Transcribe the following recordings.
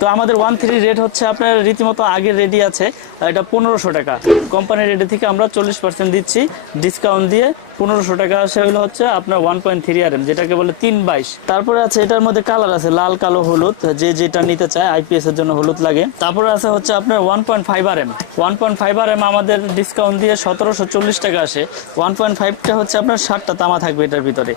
তো আমাদের one three rate হচ্ছে আপনার রীতিমতো আগের রেডি আছে এটা পনেরোশো টাকা। কোম্পানির রেটে থেকে আমরা চল্লিশ পার্সেন্ট দিচ্ছি ডিসকাউন্ট দিয়ে পনেরোশো টাকা আসে হলো হচ্ছে আপনার one point three R M যেটাকে বলে তিন বাইশ। তারপরে আছে এটার মধ্যে কালার আছে, লাল, কালো, হলুদ, যে যেটা নিতে চায় আইপিএস এর জন্য হলুদ লাগে। তারপরে আছে হচ্ছে আপনার one point five R M one point five R M আমাদের ডিসকাউন্ট দিয়ে সতেরোশো চল্লিশ টাকা আসে। ওয়ান পয়েন্ট ফাইভটা হচ্ছে আপনার ষাটটা তামা থাকবে এটার ভিতরে।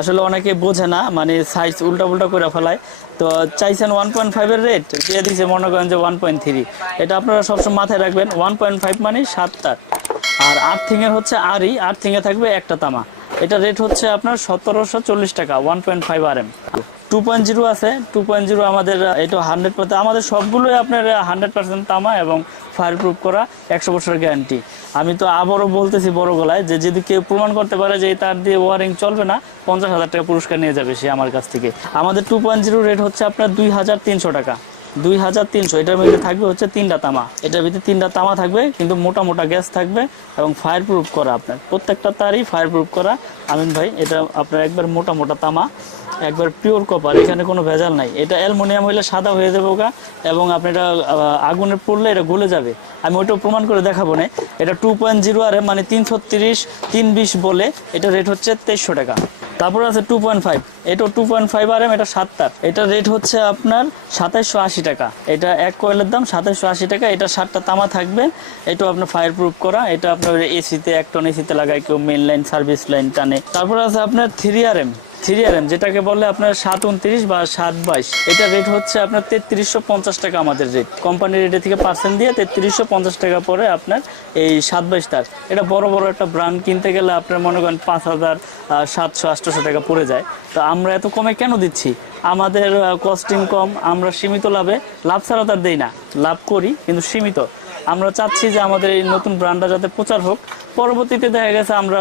আসলে অনেকে বোঝে না মানে সাইজ উল্টা করে ফেলায়। তো চাইছেন ওয়ান পয়েন্ট ফাইভের রেট দিয়ে দিচ্ছে মনে করেন যে ওয়ান পয়েন্ট থ্রি এটা আপনারা সবসময় মাথায় রাখবেন ওয়ান পয়েন্ট ফাইভ মানে সাতটা। আর আর্থিং এর হচ্ছে আরই, আর্থিংয়ে থাকবে একটা তামা। এটা রেট হচ্ছে আপনার সতেরোশো চল্লিশ টাকা one point five R M two point zero আছে টু পয়েন্ট জিরো আমাদের, এটা হান্ড্রেড পার্সেন্ট আমাদের সবগুলোই আপনার হান্ড্রেড পার্সেন্ট তামা এবং ফায়ার প্রুফ করা একশো বছরের গ্যারান্টি আমি তো আবারও বলতেছি বড় গলায় যে যদি কেউ প্রমাণ করতে পারে যে তার দিয়ে ওয়ারিং চলবে না, পঞ্চাশ হাজার টাকা পুরস্কার নিয়ে যাবে সে আমার কাছ থেকে। আমাদের টু পয়েন্ট জিরো রেট হচ্ছে আপনার দুই হাজার তিনশো টাকা। দুই হাজার তিনশো। এটার মধ্যে থাকবে হচ্ছে তিনটা তামা। এটার ভিতরে তিনটা তামা থাকবে, কিন্তু মোটা মোটা গ্যাস থাকবে এবং ফায়ার প্রুফ করা আপনার। প্রত্যেকটা তারই ফায়ার প্রুফ করা। আমিন ভাই, এটা আপনার একবার মোটা মোটা তামা, একবার পিওর কপার এখানে কোনো ভেজাল নাই। এটা অ্যালমোনিয়াম হইলে সাদা হয়ে যাবে ওগা, এবং আপনি এটা আগুনে পড়লে এটা গলে যাবে। আমি ওইটাও প্রমাণ করে দেখাবো না। এটা টু পয়েন্ট জিরো আর মানে তিনশো তিরিশ, তিন বিশ বলে, এটা রেট হচ্ছে তেইশশো টাকা। তারপর আছে টু পয়েন্ট ফাইভ এটা two point five R M এটা সাতটার। এটা রেট হচ্ছে আপনার সাতাইশশো আশি টাকা। এটা এক কয়েলের দাম সাতাইশশো আশি টাকা। এটা সাতটা তামা থাকবে। এটা আপনার ফায়ার প্রুফ করা। এটা আপনার এসিতে এক টন এসিতে লাগায় কেউ মেন লাইন সার্ভিস লাইন টানে। তারপর আছে আপনার থ্রি আর এম থ্রি যেটাকে বলে আপনার সাত উনত্রিশ বা সাত বাইশ। এটা রেট হচ্ছে আপনার তেত্রিশশো পঞ্চাশ টাকা আমাদের রেট কোম্পানির রেটে থেকে পার্সেন্ট দিয়ে তেত্রিশশো পঞ্চাশ টাকা পরে আপনার এই সাত বাইশ তার। এটা বড় বড় একটা ব্র্যান্ড কিনতে গেলে আপনার মনে করেন পাঁচ হাজার সাতশো, আটশোশো টাকা পড়ে যায়। তো আমরা এত কমে কেন দিচ্ছি? আমাদের কস্টিং কম আমরা সীমিত লাভে, লাভ ছাড়া তার দেই না। লাভ করি, কিন্তু সীমিত। আমরা চাচ্ছি যে আমাদের এই নতুন ব্র্যান্ডটা যাতে প্রচার হোক। পরবর্তীতে দেখা গেছে আমরা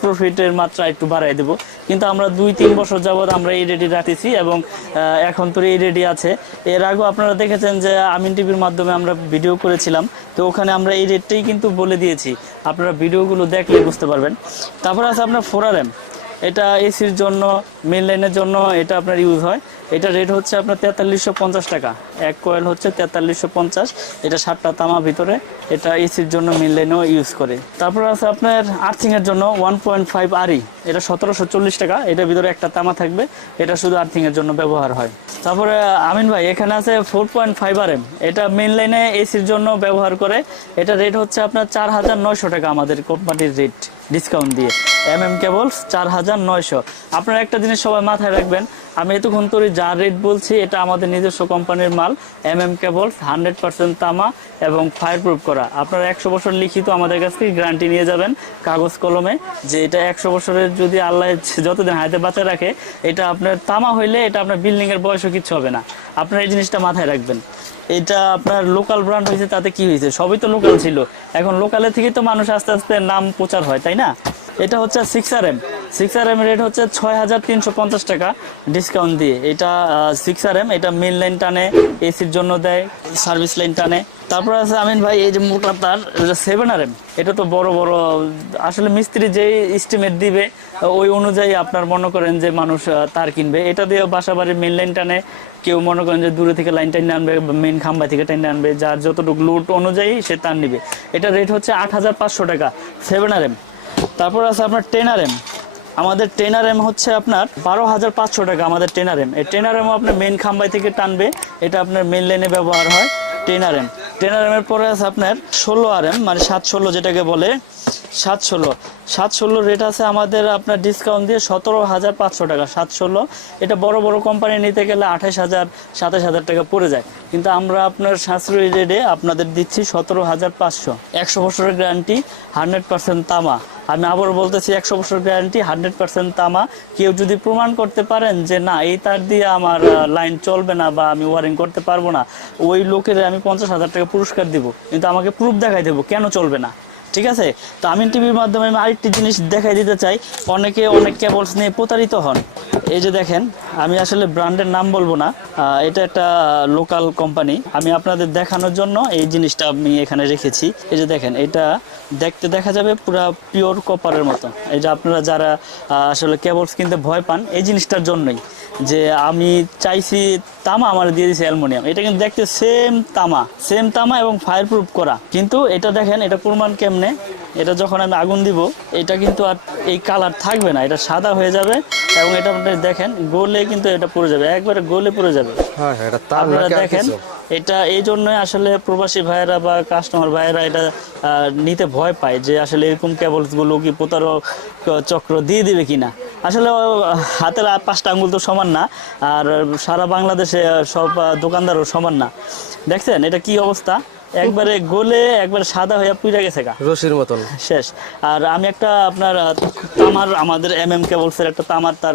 প্রফিটের মাত্রা একটু বাড়াই দেব। কিন্তু আমরা দুই, তিন বছর যাবৎ আমরা এই রেডি রাখতেছি এবং এখন তো এই রেডি আছে। এর আগেও আপনারা দেখেছেন যে আমিন টিভির মাধ্যমে আমরা ভিডিও করেছিলাম। তো ওখানে আমরা এই রেটটাই কিন্তু বলে দিয়েছি। আপনারা ভিডিওগুলো দেখলে বুঝতে পারবেন। তারপর আছে আপনার ফোরারেম। এটা এসির জন্য মেন লাইনের জন্য এটা আপনার ইউজ হয়। এটা রেট হচ্ছে আপনার তেতাল্লিশশো পঞ্চাশ টাকা। এক কয়েল হচ্ছে তেতাল্লিশশো পঞ্চাশ। এটা সাতটা তামা ভিতরে। এটা এসির জন্য মেন লাইনেও ইউজ করে। তারপর আছে আপনার আর্থিংয়ের জন্য ওয়ান পয়েন্ট ফাইভ আরই এটা সতেরোশো চল্লিশ টাকা। এটার ভিতরে একটা তামা থাকবে। এটা শুধু আর্থিংয়ের জন্য ব্যবহার হয়। তারপরে আমিন ভাই, এখানে আছে four point five R M এটা মেন লাইনে এসির জন্য ব্যবহার করে। এটা রেট হচ্ছে আপনার চার হাজার নয়শো টাকা আমাদের কোম্পানির রেট ডিসকাউন্ট দিয়ে। এম এম কেবলস চার হাজার নয়শো। আপনার একটা জিনিস সবাই মাথায় রাখবেন, আমি এতক্ষণ ধরে যা রেট বলছি, এটা আমাদের নিজস্ব কোম্পানির মাল M M cables hundred percent তামা এবং ফায়ার প্রুফ করা। আপনারা একশো বছর লিখিত আমাদের কাছ থেকে গ্যারান্টি নিয়ে যাবেন কাগজ কলমে যে এটা একশো বছরের যদি আল্লাহ যতদিন হাতে বাঁচা রাখে, এটা আপনার তামা হইলে এটা আপনার বিল্ডিংয়ের বয়সও কিচ্ছু হবে না। আপনারা এই জিনিসটা মাথায় রাখবেন। এটা আপনার লোকাল ব্র্যান্ড হয়েছে, তাতে কি হয়েছে? সবই তো লোকাল ছিল। এখন লোকালের থেকেই তো মানুষ আস্তে আস্তে নাম প্রচার হয়, তাই না? এটা হচ্ছে six R M six R M rate হচ্ছে ছয় হাজার তিনশো পঞ্চাশ টাকা ডিসকাউন্ট দিয়ে। এটা সিক্স আর এম এটা মেন লাইন টানে এসির জন্য দেয় সার্ভিস লাইন টানে। তারপর আছে আমিন ভাই, এই যে মোটা তার সেভেন আর এম এটা তো বড় বড়, আসলে মিস্ত্রি যে এস্টিমেট দিবে, ওই অনুযায়ী আপনার মনে করেন যে মানুষ তার কিনবে। এটা দিয়ে বাসা বাড়ির মেন লাইন টানে, কেউ মনে করেন যে দূরে থেকে লাইন টাইনে আনবে মেন খাম্বা থেকে টাইনে আনবে, যার যতটুকু লোড অনুযায়ী সে তার নিবে। এটা রেট হচ্ছে আট হাজার পাঁচশো টাকা সেভেন আর এম তারপর আছে আপনার টেন আর এম আমাদের টেনার এম হচ্ছে আপনার বারো হাজার পাঁচশো টাকা আমাদের টেনার এম এই টেনার এমও আপনার মেন খাম্বাই থেকে টানবে, এটা আপনার মেন লাইনে ব্যবহার হয় টেনার এম টেনার এম এর পরে আছে আপনার ষোলো আর এম মানে সাত ষোলো যেটাকে বলে সাত ষোলো সাত ষোলো রেট আছে আমাদের আপনার ডিসকাউন্ট দিয়ে সতেরো হাজার পাঁচশো টাকা সাত ষোলো এটা বড় বড় কোম্পানি নিতে গেলে আঠাশ হাজার, সাতাশ হাজার টাকা পড়ে যায়। কিন্তু আমরা আপনার সাশ্রয়ী রেটে আপনাদের দিচ্ছি সতেরো হাজার পাঁচশো। একশো বছরের গ্যারান্টি হান্ড্রেড পার্সেন্ট তামা। আমি আবার বলতেছি একশো বছর গ্যারান্টি হান্ড্রেড পার্সেন্ট তামা। কেউ যদি প্রমাণ করতে পারেন যে না, এই তার দিয়ে আমার লাইন চলবে না বা আমি ওয়ারিং করতে পারব না, ওই লোকের আমি পঞ্চাশ হাজার টাকা পুরস্কার দিব। কিন্তু আমাকে প্রুফ দেখাই দেবো, কেন চলবে না? ঠিক আছে? তো আমি টিভির মাধ্যমে আমি আরেকটি জিনিস দেখাই দিতে চাই। অনেকে, অনেক কেবলস নিয়ে প্রতারিত হন। এই যে দেখেন, আমি আসলে ব্র্যান্ডের নাম বলব না। এটা একটা লোকাল কোম্পানি আমি আপনাদের দেখানোর জন্য এই জিনিসটা আমি এখানে রেখেছি। এই যে দেখেন, এটা দেখতে দেখা যাবে পুরা পিওর কপারের মতো। এই যে আপনারা যারা আসলে কেবলস কিনতে ভয় পান, এই জিনিসটার জন্যই। যে আমি চাইছি তামা আমার দিয়ে দিয়েছে অ্যালমোনিয়াম। এটা কিন্তু দেখতে সেম তামা সেম তামা এবং ফায়ার প্রুফ করা। কিন্তু এটা দেখেন, এটা প্রমাণ কেমনে? এটা যখন আমি আগুন দিব এটা কিন্তু আর এই কালার থাকবে না এটা সাদা হয়ে যাবে এবং এটা আপনি দেখেন গোলে কিন্তু এটা পড়ে যাবে একবারে গোলে পড়ে যাবে। হ্যাঁ হ্যাঁ এটা আপনারা দেখেন এটা এই জন্যই আসলে প্রবাসী ভাইয়েরা বা কাস্টমার ভাইয়েরা এটা আহ, নিতে ভয় পায় যে আসলে এরকম কেবলসগুলো কি প্রতারক চক্র দিয়ে দিবে কিনা। আসলে হাতের পাঁচটা আঙ্গুল তো সমান না আর সারা বাংলাদেশে সব দোকানদারও সমান না। দেখছেন এটা কি অবস্থা? একবারে গোলে একবারে সাদা হয়ে পুড়ে গেছে গা। রশির মতন। শেষ। আর আমি একটা আপনার তামার আমাদের এম এম কেবলসের একটা তামার তার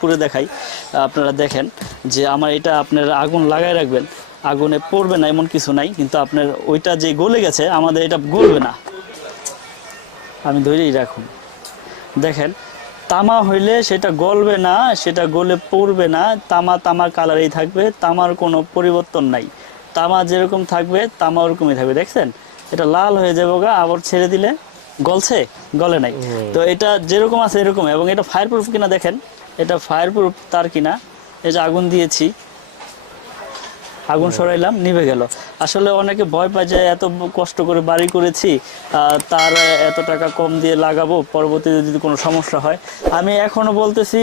পুরে দেখাই। আপনারা দেখেন যে আমার এটা আপনার আগুন লাগাই রাখবেন। আগুনে পড়বে না এমন কিছু নাই। কিন্তু আপনার ওইটা যে গলে গেছে আমাদের এটা গলবে না। আমি ধরেই রাখুন। দেখেন তামা হইলে সেটা গলবে না সেটা গলে পড়বে না। তামা তামা কালারেই থাকবে। তামার কোনো পরিবর্তন নাই। তামা যেরকম থাকবে তামা ওরকমই থাকবে দেখছেন? এটা লাল হয়ে যাব গা আবার ছেড়ে দিলে গলছে গলে নাই। তো এটা যেরকম আছে এরকম এবং এটা ফায়ার প্রুফ কিনা দেখেন এটা ফায়ার প্রুফ তার কিনা এই যে আগুন দিয়েছি আগুন সরাইলাম নিভে গেল। আসলে অনেকে ভয় পায় যে এত কষ্ট করে বাড়ি করেছি তার এত টাকা কম দিয়ে লাগাবো পরবর্তীতে যদি কোনো সমস্যা হয়। আমি এখনও বলতেছি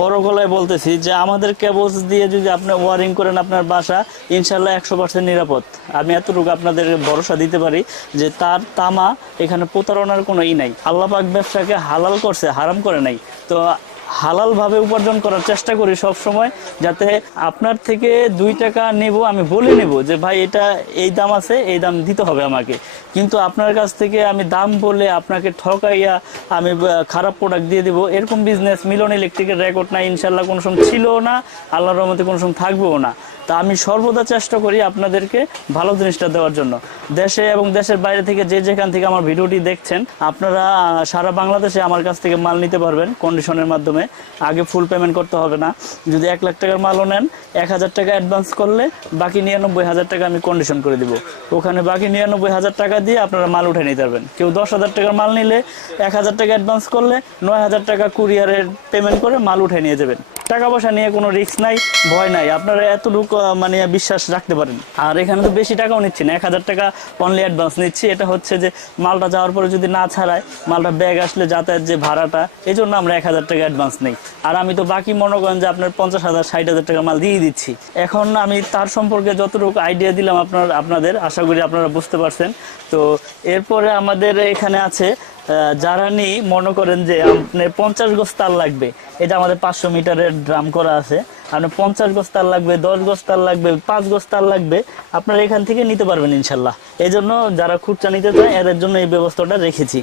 বড় গলায় বলতেছি যে আমাদের কেবলস দিয়ে যদি আপনি ওয়ারিং করেন আপনার বাসা ইনশাল্লাহ একশো পার্সেন্ট নিরাপদ। আমি এতটুকু আপনাদের ভরসা দিতে পারি যে তার তামা এখানে প্রতারণার কোনো ই নাই। আল্লাপাক ব্যবসাকে হালাল করছে হারাম করে নাই। তো হালাল ভাবে উপার্জন করার চেষ্টা করি সব সময়, যাতে আপনার থেকে দুই টাকা নেব, আমি বলে নেব যে, ভাই, এটা এই দাম আছে, এই দাম দিতে হবে আমাকে। কিন্তু আপনার কাছ থেকে আমি দাম বলে আপনাকে ঠকাইয়া আমি খারাপ প্রোডাক্ট দিয়ে দেবো, এরকম বিজনেস মিলন ইলেকট্রিকের রেকর্ড না ইনশাল্লাহ কোনো সময় ছিল না, আল্লাহর রহমতে কোনো সময় থাকবেও না। তা আমি সর্বদা চেষ্টা করি আপনাদেরকে ভালো জিনিসটা দেওয়ার জন্য। দেশে এবং দেশের বাইরে থেকে যে যেখান থেকে আমার ভিডিওটি দেখছেন, আপনারা সারা বাংলাদেশে আমার কাছ থেকে মাল নিতে পারবেন কন্ডিশনের মাধ্যমে। আগে ফুল পেমেন্ট করতে হবে না। যদি এক লাখ টাকার মালও নেন, এক হাজার টাকা অ্যাডভান্স করলে বাকি নিরানব্বই হাজার টাকা আমি কন্ডিশন করে দিব। ওখানে বাকি নিরানব্বই হাজার টাকা দিয়ে আপনারা মাল উঠে নিতে পারবেন। কেউ দশ হাজার টাকার মাল নিলে এক হাজার টাকা অ্যাডভান্স করলে নয় হাজার টাকা কুরিয়ারের পেমেন্ট করে মাল উঠে নিয়ে যাবেন। টাকা পয়সা নিয়ে কোনো রিস্ক নাই, ভয় নাই। আপনারা এতটুকু মানে বিশ্বাস রাখতে পারেন। আর এখানে তো বেশি টাকাও নিচ্ছি না, এক হাজার টাকা অনলি অ্যাডভান্স নিচ্ছি। এটা হচ্ছে যে মালটা যাওয়ার পরে যদি না ছাড়ায়, মালটা ব্যাগ আসলে যাতায়াত যে ভাড়াটা, এই জন্য আমরা এক হাজার টাকা অ্যাডভান্স নেই। আর আমি তো বাকি মনে করেন যে আপনার পঞ্চাশ হাজার, ষাট হাজার টাকা মাল দিয়ে দিচ্ছি। এখন আমি তার সম্পর্কে যতটুকু আইডিয়া দিলাম আপনার, আপনাদের, আশা করি আপনারা বুঝতে পারছেন। তো এরপরে আমাদের এখানে আছে যারা নি মনে করেন যে আপনার পঞ্চাশ গজ তার লাগবে। এটা আমাদের পাঁচশো মিটারের ড্রাম করা আছে। আপনার পঞ্চাশ গজ তার লাগবে, দশ গজ তার লাগবে, পাঁচ গজ তার লাগবে। আপনারা এখান থেকে নিতে পারবেন ইনশাল্লাহ। এই জন্য যারা খুচরা নিতে চায়, এদের জন্য এই ব্যবস্থাটা রেখেছি।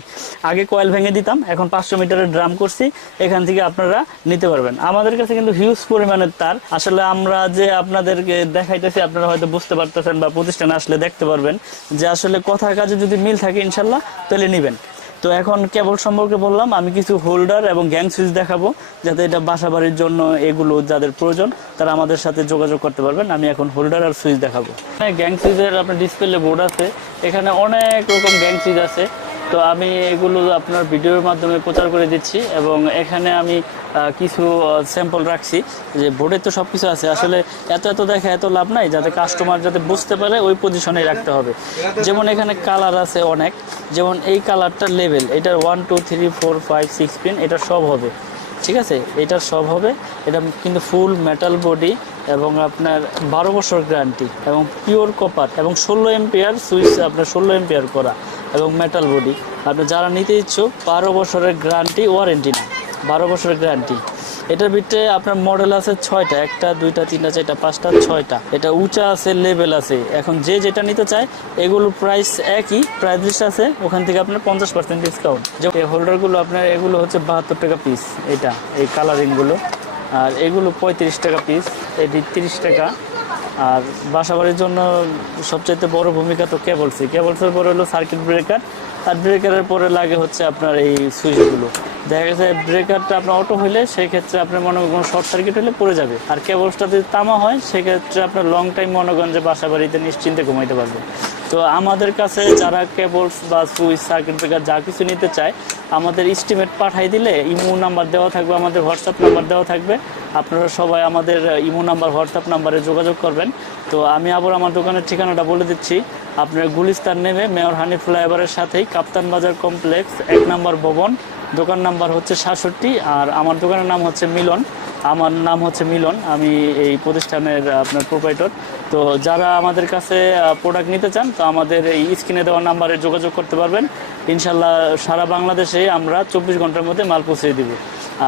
আগে কয়েল ভেঙে দিতাম, এখন পাঁচশো মিটারের ড্রাম করছি। এখান থেকে আপনারা নিতে পারবেন। আমাদের কাছে কিন্তু হিউজ পরিমাণের তার। আসলে আমরা যে আপনাদেরকে দেখাইতেছি, আপনারা হয়তো বুঝতে পারতেছেন বা প্রতিষ্ঠানে আসলে দেখতে পারবেন যে আসলে কথার কাজে যদি মিল থাকে ইনশাল্লাহ, তাহলে নেবেন। তো এখন কেবল সম্পর্কে বললাম, আমি কিছু হোল্ডার এবং গ্যাং সুইচ দেখাবো, যাতে এটা বাসা বাড়ির জন্য এগুলো যাদের প্রয়োজন, তারা আমাদের সাথে যোগাযোগ করতে পারবেন। আমি এখন হোল্ডার আর সুইচ দেখাবো। হ্যাঁ গ্যাং সুইচের আপনার ডিসপ্লে বোর্ড আছে। এখানে অনেক রকম গ্যাং সুইচ আছে। তো আমি এগুলো আপনার ভিডিওর মাধ্যমে প্রচার করে দিচ্ছি এবং এখানে আমি কিছু স্যাম্পল রাখছি যে বোর্ডে তো সব কিছু আছে। আসলে এত এত দেখা এত লাভ নাই, যাতে কাস্টমার যাতে বুঝতে পারে ওই পজিশনে রাখতে হবে। যেমন এখানে কালার আছে অনেক, যেমন এই কালারটা লেভেল এটার one two three four five six pin এটা সব হবে। ঠিক আছে? এটা সব হবে। এটা কিন্তু ফুল মেটাল বডি এবং আপনার বারো বছর গ্যারান্টি এবং পিওর কপার এবং ষোলো এম্পিয়ার সুইচ আপনার ষোলো এম্পিয়ার করা। এবং মেটাল বডি আপনি যারা নিতে ইচ্ছুক, বারো বছরের গ্যারান্টি ওয়ারেন্টি না, বারো বছরের গ্যারান্টি এটার ভিতরে আপনার মডেল আছে ছয়টা, একটা, দুইটা, তিনটা, চারটা, পাঁচটা, ছয়টা। এটা উঁচা আছে লেভেল আছে। এখন যে যেটা নিতে চায় এগুলোর প্রাইস একই প্রাইস লিস্ট আছে, ওখান থেকে আপনার পঞ্চাশ পার্সেন্ট ডিসকাউন্ট যে হোল্ডারগুলো আপনার, এগুলো হচ্ছে বাহাত্তর টাকা পিস এটা, এই কালারিংগুলো আর এগুলো পঁয়ত্রিশ টাকা পিস এটি তিরিশ টাকা। আর বাসাবাড়ির জন্য সবচাইতে বড় ভূমিকা তো কেবলসি কেবলসের পরে হলো সার্কিট ব্রেকার আর ব্রেকারের পরে লাগে হচ্ছে আপনার এই সুইচগুলো। দেখা গেছে ব্রেকারটা আপনার অটো হইলে, সেক্ষেত্রে আপনার মনে করেন শর্ট সার্কিট হলে পড়ে যাবে। আর কেবলসটা যদি তামা হয়, সেক্ষেত্রে আপনার লং টাইম মনে করেন যে বাসা বাড়িতে নিশ্চিন্তে ঘুমাইতে পারবে। তো আমাদের কাছে যারা কেবলস বা সুইচ সার্কিট ব্রেকার যা কিছু নিতে চায়, আমাদের ইস্টিমেট পাঠাই দিলে ইমো নাম্বার দেওয়া থাকবে, আমাদের হোয়াটসঅ্যাপ নাম্বার দেওয়া থাকবে। আপনারা সবাই আমাদের ইমো নাম্বার হোয়াটসঅ্যাপ নাম্বারে যোগাযোগ করবেন। তো আমি আবার আমার দোকানের ঠিকানাটা বলে দিচ্ছি। আপনার গুলিস্তান নেমে মেয়র হানি ফ্লাইওভারের সাথেই কাপ্তান বাজার কমপ্লেক্স, এক নম্বর ভবন দোকান নাম্বার হচ্ছে সাতষট্টি, আর আমার দোকানের নাম হচ্ছে মিলন। আমার নাম হচ্ছে মিলন, আমি এই প্রতিষ্ঠানের আপনার প্রোপাইটর তো যারা আমাদের কাছে প্রোডাক্ট নিতে চান, তো আমাদের এই স্ক্রিনে দেওয়া নাম্বারে যোগাযোগ করতে পারবেন। ইনশাল্লাহ সারা বাংলাদেশে আমরা চব্বিশ ঘণ্টার মধ্যে মাল পৌঁছে দিব।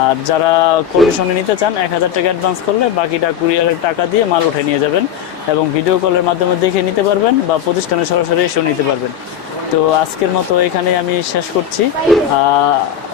আর যারা কন্ডিশনে নিতে চান, এক হাজার টাকা অ্যাডভান্স করলে বাকিটা কুরিয়ারের টাকা দিয়ে মাল উঠে নিয়ে যাবেন এবং ভিডিও কলের মাধ্যমে দেখে নিতে পারবেন বা প্রতিষ্ঠানে সরাসরি এসেও নিতে পারবেন। তো আজকের মতো এখানে আমি শেষ করছি।